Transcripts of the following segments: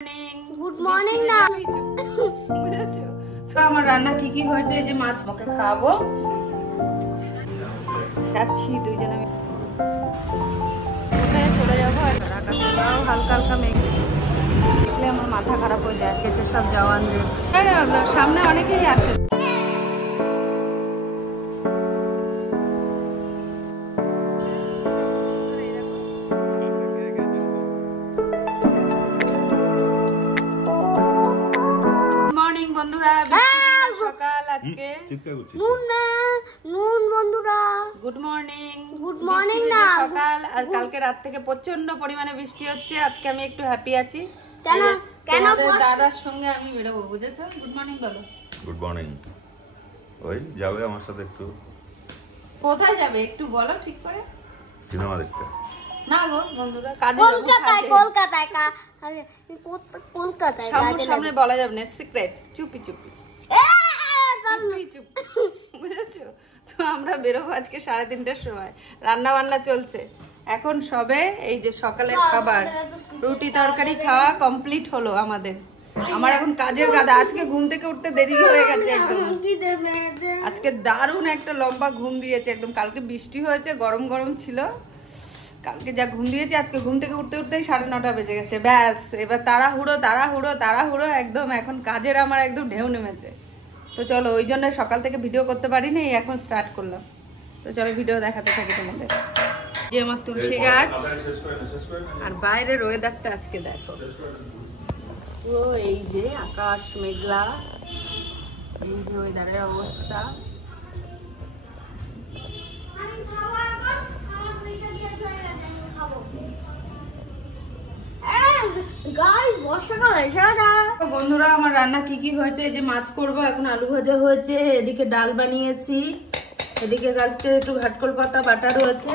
Good morning ना বুঝেছো তো আমার রান্না কি কি হয়েছে এই যে মাছ ওকে খাওয়াবো যাচ্ছি দুইজনে ওখানে চলে যাবো আর আকাশটাও হালকা হালকা মেঘ দেখলে আমার মাথা খারাপ হয়ে যায় কেটে সব জওয়ানদের সামনে অনেকেই আছে বন্ধুরা সকাল আজকে নুন বন্ধুরা গুড মর্নিং না সকাল আর কালকে রাত থেকে প্রচন্ড পরিমাণে বৃষ্টি হচ্ছে আজকে আমি একটু হ্যাপি আছি কেন তোমাদের দাদার সঙ্গে আমি বেরোবো বুঝেছো গুড মর্নিং বলো গুড মর্নিং ওই যাবে আমার সাথে একটু কোথায় যাবে একটু বলো ঠিক করে সিনেমা দেখতে না গো বন্ধুরা কাজে কলকাতায় সামনে বলা যাবে না সিক্রেট চুপি চুপি বুঝেছো তো আমরা বেরোবো আজকে 3:30টার সময় রান্না বান্না চলছে এখন সবে এই যে সকালের খাবার রুটি তরকারি খাওয়া কমপ্লিট হলো আমাদের আমার এখন কাজের গাদা আজকে ঘুম থেকে উঠতে দেরি হয়ে গেছে একদম আজকে দারুণ একটা লম্বা ঘুম দিয়েছে একদম কালকে বৃষ্টি হয়েছে গরম গরম ছিল কালকে যা ঘুম দিয়েছে আজকে ঘুম থেকে উঠতে উঠতেই 9:30 বেজে গেছে ব্যাস এবার তাড়াহুড়ো একদম এখন কাজের আমার একদম ঢেউ নেমেছে তো চলো ওই জন্য সকাল থেকে ভিডিও করতে পারিনি এখন স্টার্ট করলাম তো চলো ভিডিও দেখাতে থাকি তোমাদের যে আমার তুলসী গাছ আর বাইরের ওয়েদারটা আজকে দেখো পুরো এই যে আকাশ মেঘলা এই যে ওয়েদারের অবস্থা বন্ধুরা আমার রান্না কি কি হয়েছে এই যে মাছ করবো এখন আলু ভাজা হয়েছে এদিকে ডাল বানিয়েছি এদিকে গাছটা একটু ঘাটকল পাতা বাটা রয়েছে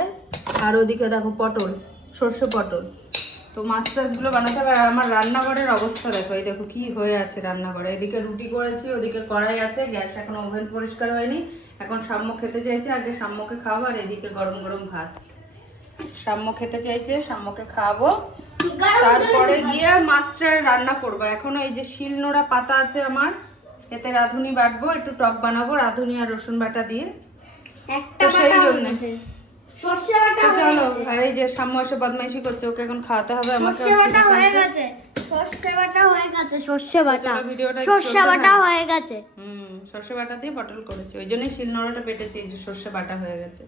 আর ওদিকে দেখো পটল সর্ষে পটল তো মাছ টাছগুলো বানাতে হবে আর আমার রান্নাঘরের অবস্থা দেখো এই দেখো কি হয়ে আছে রান্নাঘরে এদিকে রুটি করেছি ওদিকে কড়াই আছে গ্যাস এখন ওভেন পরিষ্কার হয়নি এখন সাম্য খেতে চাইছে আগে সাম্যকে খাওয়াবো আর এদিকে গরম গরম ভাত সাম্য খেতে চাইছে সাম্যকে খাওয়াবো তারপরে গিয়ে মাছটা রান্না করবো এখনো এই যে শিল নোড়া পাতা আছে আমার এতে রাঁধুনি বাটবো একটু টক বানাবো রাঁধুনি আর রসুন বাটা দিয়ে চলো আর এই যে সাম্য এসে বদমাইশি করছে ওকে এখন খাওয়াতে হবে আমাকে সর্ষে বাটা দিয়ে পটল করেছি ওই জন্যই শিল নোড়াটা পেটেছি এই যে সর্ষে বাটা হয়ে গেছে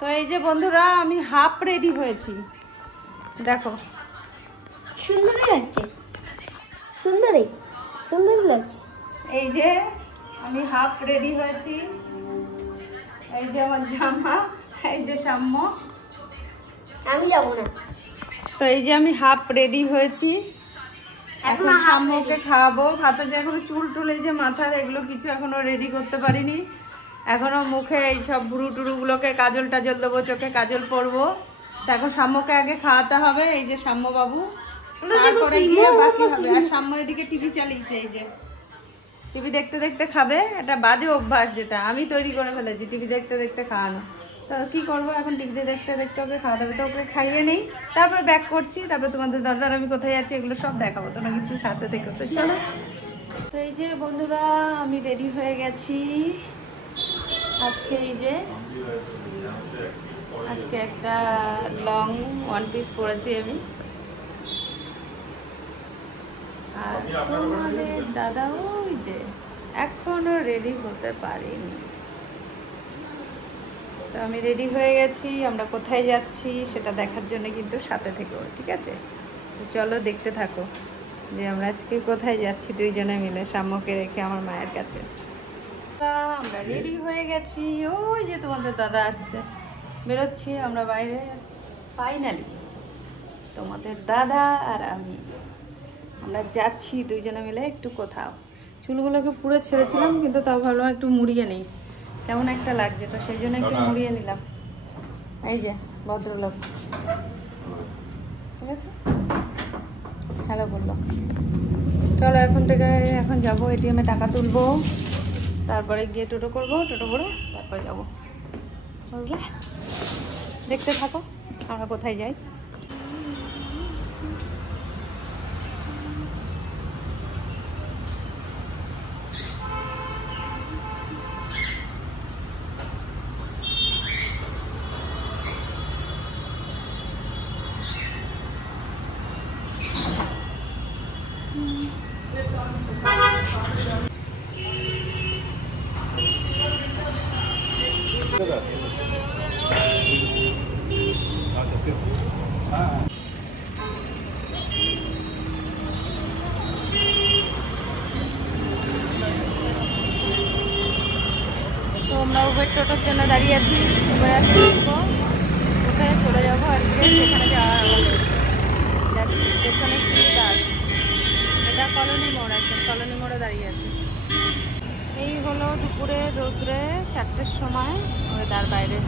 তো এই যে বন্ধুরা আমি হাফ রেডি হয়েছি দেখো সুন্দরই লাগছে সুন্দরই লাগছে এই যে আমি হাফ রেডি হয়েছি এই যে আমার জামা এই যে সাম্য আমি যাবো না তো এই যে আমি হাফ রেডি হয়েছি এখন সাম্যকে খাওয়াবো হাতে যে এখনো চুল টুল এই যে মাথার এগুলো কিছু এখনো রেডি করতে পারিনি এখনো মুখে এই সব ভুরু টুরুগুলোকে কাজল টাজল দেবো চোখে কাজল পরবো তো এখন সাম্যকে আগে খাওয়াতে হবে এই যে সাম্য বাবু তারপরে গিয়ে বাকি হবে আর সাম্য এদিকে টিভি চালিয়েছে এই যে টিভি দেখতে দেখতে খাবে এটা বাজে অভ্যাস যেটা আমি তৈরি করে ফেলেছি টিভি দেখতে দেখতে খাওয়ানো তো কি করবো এখন টিভি দেখতে দেখতে ওকে খাওয়া দেবে তো ওকে খাইয়ে নেই তারপরে ব্যাক করছি তারপরে তোমাদের দাদার আমি কোথায় যাচ্ছি এগুলো সব দেখাবো তোমরা কিন্তু সাথে থেকে চলো তো এই যে বন্ধুরা আমি রেডি হয়ে গেছি আজকে এই যে আজকে একটা লং ওয়ান পিস পরেছি আমি আর তোমাদের দাদা ওই যে এখনো রেডি হতে পারিনি তো আমি রেডি হয়ে গেছি আমরা কোথায় যাচ্ছি সেটা দেখার জন্য কিন্তু সাথে থেকো ঠিক আছে তো চলো দেখতে থাকো যে আমরা আজকে কোথায় যাচ্ছি দুইজনে মিলে সাম্যকে রেখে আমার মায়ের কাছে আমরা রেডি হয়ে গেছি ওই যে তোমাদের দাদা আসছে বেরোচ্ছি আমরা বাইরে ফাইনালি তোমাদের দাদা আর আমি আমরা যাচ্ছি দুইজনে মিলে একটু কোথাও চুলগুলোকে পুরো ছেড়েছিলাম কিন্তু তাও ভাবলাম একটু মুড়িয়ে নেই কেমন একটা লাগছে তো সেই জন্য একটু মুড়িয়ে নিলাম এই যে ভদ্রলোক ঠিক আছে হ্যালো বললো চলো এখন থেকে এখন যাবো এটিএমে টাকা তুলবো তারপরে গিয়ে টোটো করবো টোটো করে তারপরে যাবো বুঝলে দেখতে থাকো আমরা কোথায় যাই তো আমরা উবের টোটোর জন্য দাঁড়িয়ে আছি। উবের আসতে উঠবো, উঠে চলে যাবো আজকে যেখানে যাওয়ার আমাদের। যাচ্ছি পেছনে সিলদাস, এটা কলোনি মোড়, একদম কলোনি মোড়ে দাঁড়িয়ে আছি। এই হলো দুপুরে রোদ্রে 4টের সময় ওয়েদার বাইরে।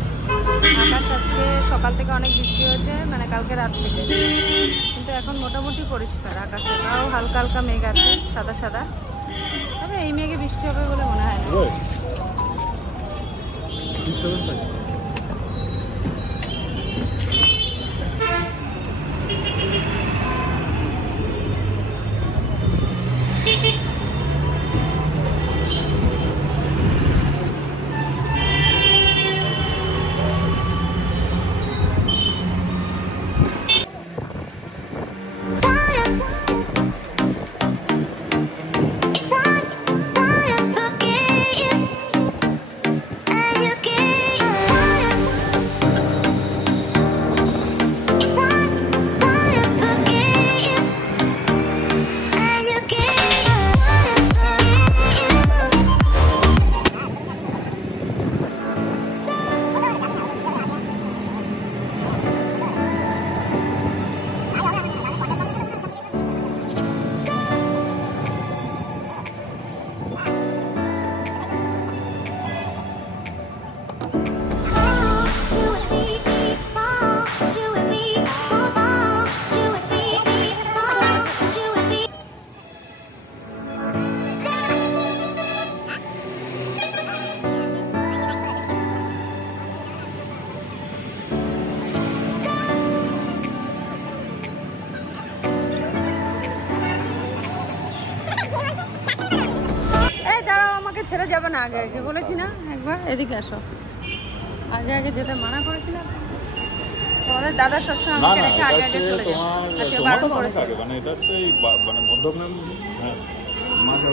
আকাশ আজকে সকাল থেকে অনেক বৃষ্টি হয়েছে, মানে কালকে রাত থেকে, কিন্তু এখন মোটামুটি পরিষ্কার আকাশে। তাও হালকা হালকা মেঘ আছে, সাদা সাদা। তবে এই মেঘে বৃষ্টি হবে বলে মনে হয় না। ছেড়ে যাবে না, আগে আগে বলেছি না একবার, এদিকে আসো। আগে আগে যেতে মানা করেছি না তোমাদের দাদা, সবসময় আমাকে রেখে আগে আগে চলে যায়। আচ্ছা বারণ করেছে, মানে এটা হচ্ছে এই মানে মধ্যগ্রাম, হ্যাঁ মানে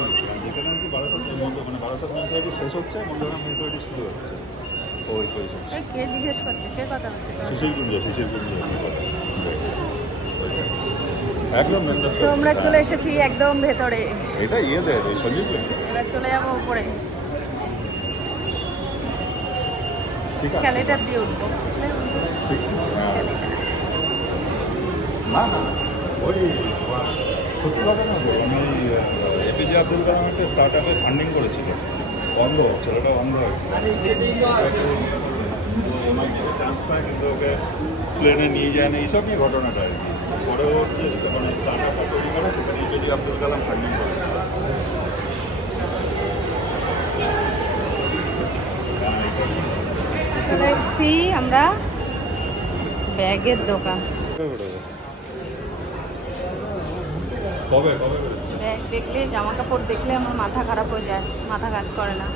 যেখানে কি বারাসাত মানে বারাসাত মিউনিসিপালিটি শেষ হচ্ছে, মধ্যগ্রাম মিউনিসিপালিটি শুরু হচ্ছে। ওই পরিষদ কে জিজ্ঞেস করছে, কে কথা হচ্ছে? শিশিরকুঞ্জ একদম। তো আমরা চলে এসেছি একদম ভেতরে। এটা ইয়ে দেয় সঞ্জীব, এবার চলে যাবো উপরে, স্ক্যালেটার দিয়ে উঠবো। না না ওই সত্যি কথা না, আমি এপিজে আব্দুল কালাম একটা স্টার্ট আপে ফান্ডিং করেছিল, অন্ধ ছেলেটা অন্ধ চান্স পায়, কিন্তু ওকে প্লেনে নিয়ে যায় না, এইসব নিয়ে ঘটনাটা আর কি। পরে ওর যে মানে স্টার্ট আপটা তৈরি করে সেখানে এপিজে আব্দুল কালাম ফান্ডিং করেছিল। চলে এসছি আমরা ব্যাগের দোকান। ব্যাগ দেখলে, জামা কাপড় দেখলে আমার মাথা খারাপ হয়ে যায়, মাথা কাজ করে না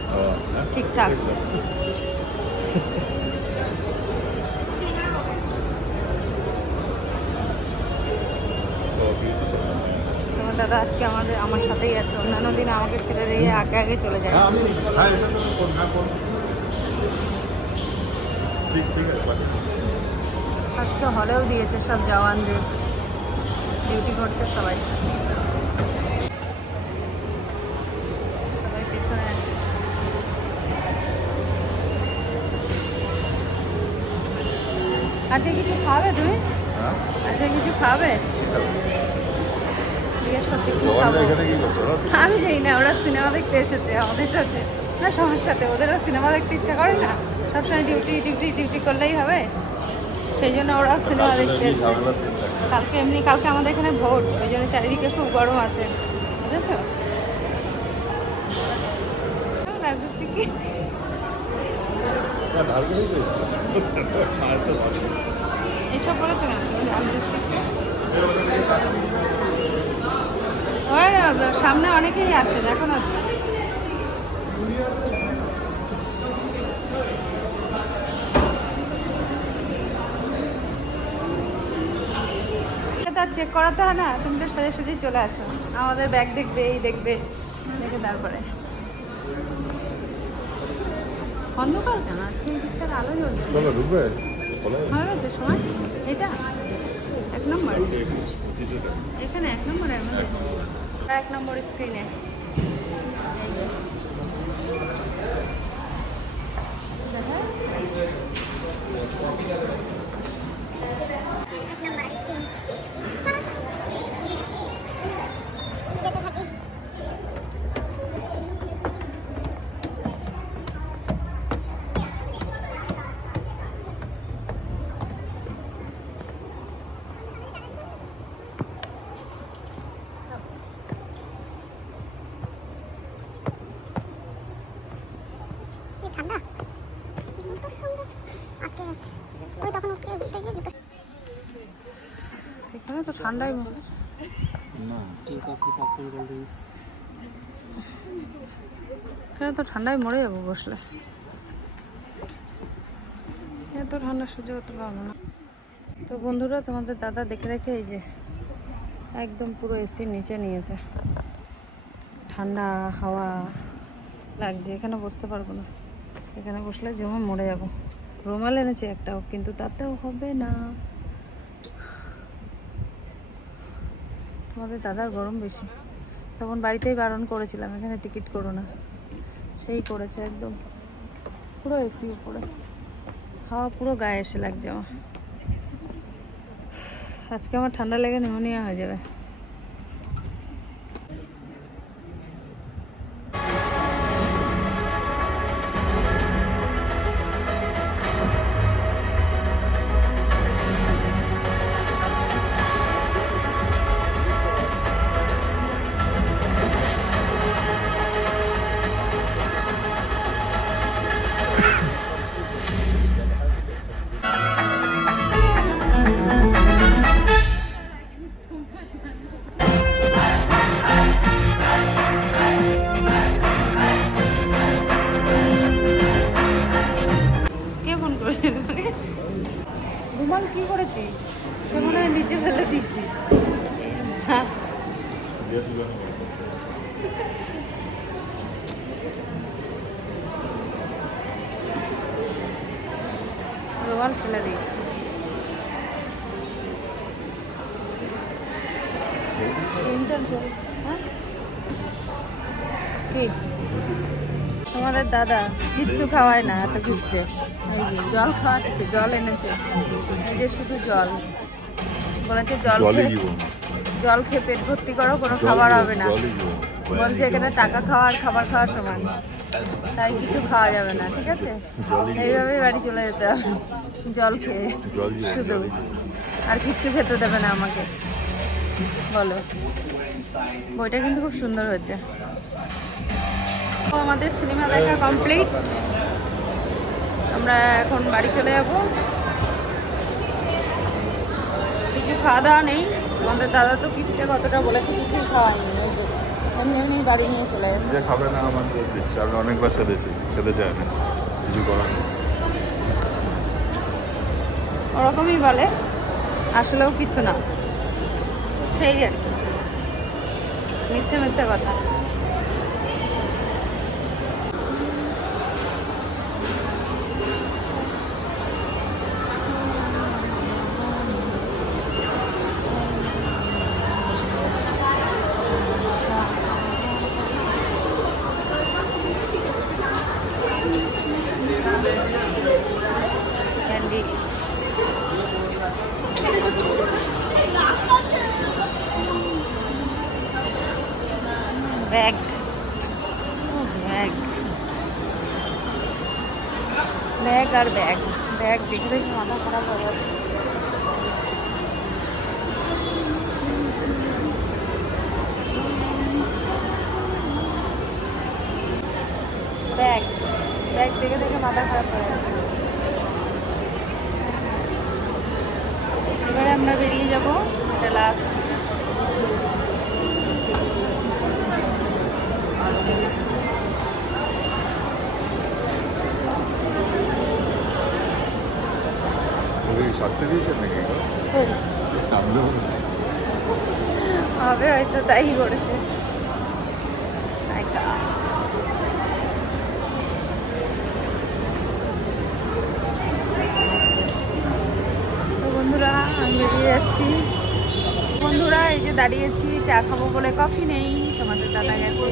ঠিকঠাক। তোমার দাদা আজকে আমার সাথেই আছে, অন্যান্য দিন আমাকে ছেড়ে রেখে আগে আগে চলে যায়। আজকে হলেও দিয়েছে সব জওয়ানদের, ডিউটি করছে সবাই, সবাই পেছনে আছে। আজকে কিছু খাবে তুমি? আজকে কিছু খাবে? জিজ্ঞেস করছে কি খাবো। আমি জানি না, ওরা সিনেমা দেখতে এসেছে আমাদের সাথে, না সবার সাথে। ওদেরও সিনেমা দেখতে ইচ্ছা করে না, সবসময় ডিউটি ডিউটি ডিউটি করলেই হবে, সেই জন্য ওরাও সিনেমা দেখতে এসছে। কালকে এমনি, কালকে আমাদের এখানে ভোট, ওই জন্য চারিদিকে খুব গরম আছে, বুঝেছো? এইসব বলেছো কেন তুমি? ওর সামনে অনেকেই আছে, দেখো না। চেক করাতে হয় না, তুমি তো সোজা সোজাই চলে আসো, আমাদের ব্যাগ দেখবে, এই দেখবে, দেখে তারপরে। অন্ধকার কেন আজকে? এই দিকটার আলো জ্বলছে। হয়ে গেছে সময়? এটা 1 নম্বর, এখানে 1 নম্বরের মধ্যে 1 নম্বর স্ক্রিনে এই যে দেখা যাচ্ছে। ঠান্ডা জুতোর সঙ্গে আটকে গেছে। ওই তখন উঠতে উঠতে গিয়ে জুতো এখানে তো ঠান্ডাই না tea coffee popcorn cold drinks এখানে তো ঠান্ডায় মরে যাবো বসলে, এত ঠান্ডা সহ্য করতে পারবো না। তো বন্ধুরা, তোমাদের দাদা দেখে রেখে এই যে একদম পুরো এসির নিচে নিয়েছে, ঠান্ডা হাওয়া লাগছে, এখানে বসতে পারবো না, এখানে বসলে জমে মরে যাবো। রুমাল এনেছে একটাও, কিন্তু তাতেও হবে না। তোমাদের দাদার গরম বেশি, তখন বাড়িতেই বারণ করেছিলাম এখানে টিকিট করো না, সেই করেছে, একদম পুরো এসি উপরে, হাওয়া পুরো গায়ে এসে লাগছে আমার। আজকে আমার ঠান্ডা লেগে নিউমোনিয়া হয়ে যাবে। রুমাল কি করেছি সে মনে হয় নিচে ফেলে দিচ্ছি। রুমাল ফেলে দিচ্ছি। কি তোমাদের দাদা কিচ্ছু খাওয়ায় না এত গিফটে, এই যে জল খাওয়াচ্ছে, জল এনেছে, এই যে শুধু জল, বলেছে জল খেয়ে পেট ভর্তি করো, কোনো খাবার হবে না, বলছে এখানে টাকা খাওয়া আর খাবার খাওয়ার সমান, তাই কিছু খাওয়া যাবে না, ঠিক আছে? এইভাবেই বাড়ি চলে যেতে হবে জল খেয়ে শুধু, আর কিচ্ছু খেতে দেবে না আমাকে। বলো, বইটা কিন্তু খুব সুন্দর হয়েছে। আমাদের সিনেমা দেখা কমপ্লিট, আমরা এখন বাড়ি চলে যাব। কিছু খাওয়া দাওয়া নেই, আমাদের দাদা তো গিফটে কতটা বলেছে, কিছু খাওয়াইনি, এমনি এমনি বাড়ি নিয়ে চলে যাচ্ছে। খাবে না আমার দিচ্ছে, আমি অনেকবার খেতেছি, খেতে চায় না, কিছু করার নেই। ওরকমই বলে, আসলেও কিছু না, সেই আর কি, মিথ্যে মিথ্যে কথা। ক্যান্ডি ব্যাগ, ব্যাগ ব্যাগ আর ব্যাগ, ব্যাগ দেখে দেখে মাথা খারাপ হয়ে যাচ্ছে। ব্যাগ ব্যাগ দেখে দেখে মাথা খারাপ হয়ে যাচ্ছে। এবারে আমরা বেরিয়ে যাব, এটা লাস্ট। শাস্তি দিয়েছেন নাকি? হবে হয়তো, তাই করেছে। তো বন্ধুরা আমি বেরিয়ে যাচ্ছি। বন্ধুরা এই যে দাঁড়িয়েছি, চা খাবো বলে কফি নেই, তোমাদের দাদা গেছে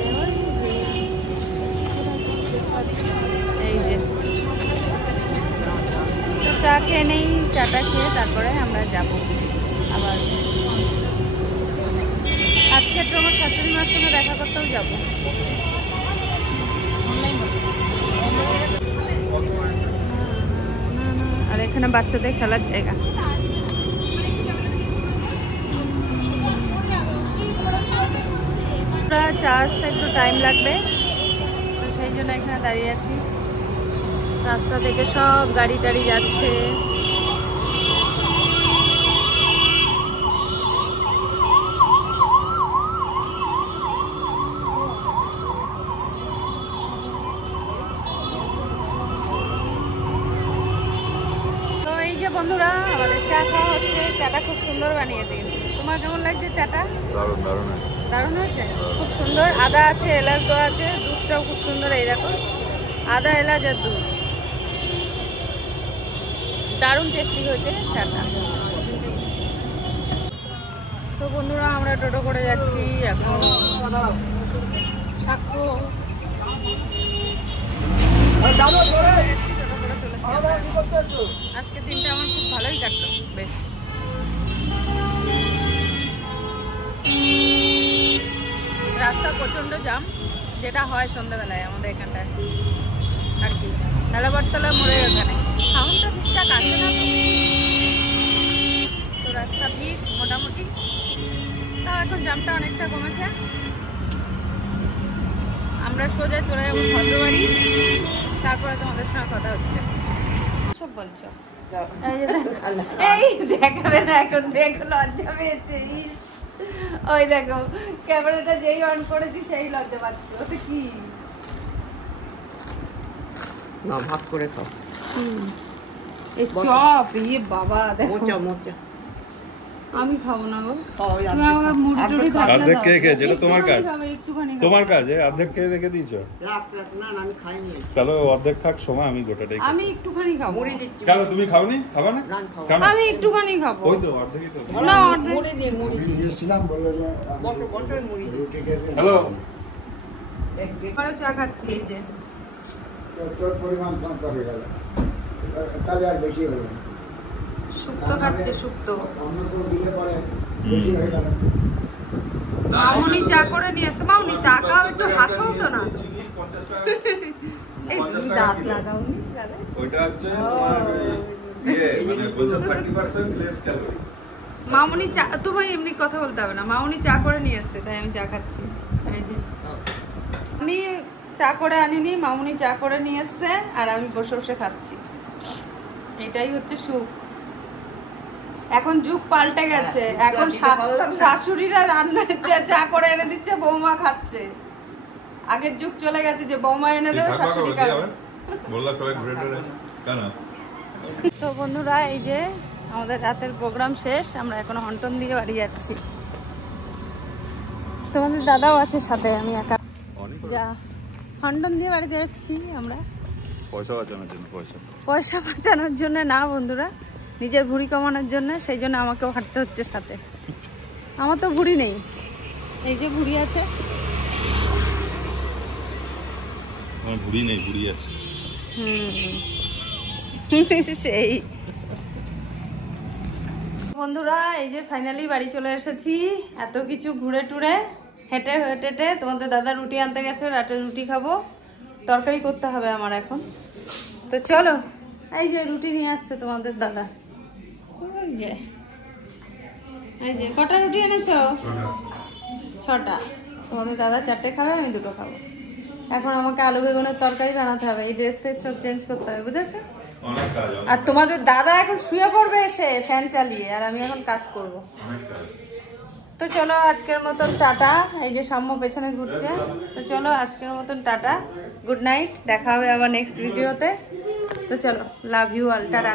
এই যে। তো চা খেয়ে নেই, চাটা খেয়ে তারপরে আমরা যাব আবার। আজকে একটু আমার শাশুড়ি মার সঙ্গে দেখা করতেও যাবো। আর এখানে বাচ্চাদের খেলার জায়গা। চা আসতে একটু টাইম লাগবে, তো সেই জন্য এখানে দাঁড়িয়ে আছি। রাস্তা থেকে সব গাড়ি টাড়ি যাচ্ছে। তো এই যে বন্ধুরা আমাদের চা খাওয়া হচ্ছে। চাটা খুব সুন্দর বানিয়েছে কিন্তু। তোমার কেমন লাগছে চাটা? দারুণ দারুণ দারুণ হয়েছে, খুব সুন্দর। আদা আছে, এলাচ দেওয়া আছে, দুধটাও খুব সুন্দর। এই দেখো, আদা এলাচ আর দুধ, দারুণ টেস্টি হয়েছে চাটা। তো বন্ধুরা আমরা টোটো করে যাচ্ছি এখন সাক্ষ্য। আজকে দিনটা আমার খুব ভালোই কাটলো, বেশ। রাস্তা প্রচন্ড জাম, যেটা হয় সন্ধ্যাবেলায় আমাদের এখানটায় আর কি। ঢালাবরতলা মোড়ের ওখানে সাউন্ডটা ঠিকঠাক আসে না তো রাস্তা ভিড় মোটামুটি। তাও এখন জামটা অনেকটা কমেছে। আমরা সোজা চলে যাবো ভদ্রবাড়ি, তারপরে তোমাদের সঙ্গে কথা হচ্ছে। সব বলছো এই দেখাবে না এখন, দেখো লজ্জা পেয়েছে। ওই দেখো ক্যামেরাটা যেই অন করেছি সেই লজ্জা পাচ্ছে। ওতে কি না, ভাগ করে খাও। এই চপ, ইয়ে বাবা দেখো। মোচা মোচা আমি খাবো না গো, তুমি আমাকে মুড়ি টুড়ি থাকলে অর্ধেক দাও। খেয়ে খেয়েছে, এটা তোমার কাজ। একটুখানি খাবো। তোমার কাজ, অর্ধেক খেয়ে রেখে দিয়েছো। রাখ রাখ, না না আমি খাইনি। তাহলে অর্ধেক খাক, সময় আমি গোটাটাই খাই। আমি একটুখানি খাবো। মুড়ি দিচ্ছি। কেন তুমি খাওনি? খাবা না? না, খাবো। কেন? আমি একটুখানি খাবো। ওই তো অর্ধেকই তো। না অর্ধেক। মুড়ি দিই, মুড়ি দিই। বটো বটো মুড়ি দিই। হ্যালো, আরো চা খাচ্ছি এই যে। তোর পরিমাণ কম করে গেল, তাহলে আর বেশি হলো না। শুক্তো খাচ্ছে, শুক্তো। অন্য কেউ দিলে পরে বেশি হয়ে গেল। মামুনি চা করে নিয়ে এসে। মামুনি তাকাও, একটু হাসো তো না। এই তুমি দাঁত লাগাওনি জানে? ওইটা হচ্ছে তোমার মানে বলছো 30% লেস ক্যালোরি। মামুনি চা, তোমায় এমনি কথা বলতে হবে না। মামুনি চা করে নিয়ে এসছে, তাই আমি চা খাচ্ছি। এই যে আমি চা করে আনিনি, মামুনি চা করে নিয়ে এসছে আর আমি বসে বসে খাচ্ছি। এটাই হচ্ছে সুখ। এখন যুগ পাল্টে গেছে, এখন শাশুড়িরা রান্না চা করে এনে দিচ্ছে, বৌমা খাচ্ছে। আগের যুগ চলে গেছে যে বৌমা এনে দেবে, শাশুড়ি খাবে। বললা সবাই ঘুরে ঘুরে কেন? তো বন্ধুরা এই যে আমাদের রাতের প্রোগ্রাম শেষ, আমরা এখন হন্টন দিয়ে বাড়ি যাচ্ছি। তোমাদের দাদাও আছে সাথে, আমি একা যা। হন্টন দিয়ে বাড়িতে যাচ্ছি আমরা। পয়সা বাঁচানোর জন্য। পয়সা বাঁচানোর জন্য না বন্ধুরা, নিজের ভুঁড়ি কমানোর জন্য। সেই জন্য আমাকেও হাঁটতে হচ্ছে সাথে। আমার তো ভুঁড়ি নেই, এই যে ভুঁড়ি আছে। আমার ভুঁড়ি নেই, ভুঁড়ি আছে। সেই বন্ধুরা এই যে ফাইনালি বাড়ি চলে এসেছি। এত কিছু ঘুরে টুরে হেঁটে হেঁটে তোমাদের দাদা রুটি আনতে গেছে, রাতে রুটি খাবো। তরকারি করতে হবে আমার এখন। তো চলো, এই যে রুটি নিয়ে আসছে তোমাদের দাদা। এই যে কটা রুটি এনেছো? 6টা। তোমাদের দাদা 4টে খাবে, আমি 2টো খাবো। এখন আমাকে আলু বেগুনের তরকারি বানাতে হবে, এই ড্রেস ফ্রেস সব চেঞ্জ করতে হবে, বুঝেছো? আর তোমাদের দাদা এখন শুয়ে পড়বে এসে ফ্যান চালিয়ে, আর আমি এখন কাজ করব। তো চলো আজকের মতন টাটা। এই যে সাম্য পেছনে ঘুরছে। তো চলো আজকের মতন টাটা, গুড নাইট। দেখা হবে আবার নেক্সট ভিডিওতে। তো চলো, লাভ ইউ অল, টাটা।